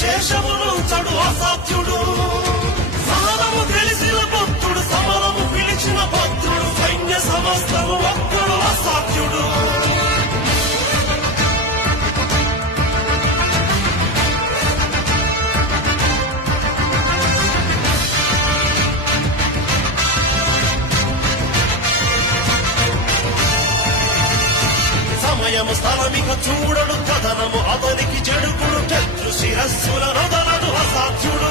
శేషమును చడు అసాధ్యుడు సహనము తెలిసిన భక్తుడు సమరము పిలిచిన భక్తుడు సైన్య సమస్తము ఒక్కడు అసాధ్యుడు సమయము స్థలమిక చూడడు కథనము అతనికి చెడుకుడు శత్రు శిరస్సుల నొదలడు అసాధ్యుడు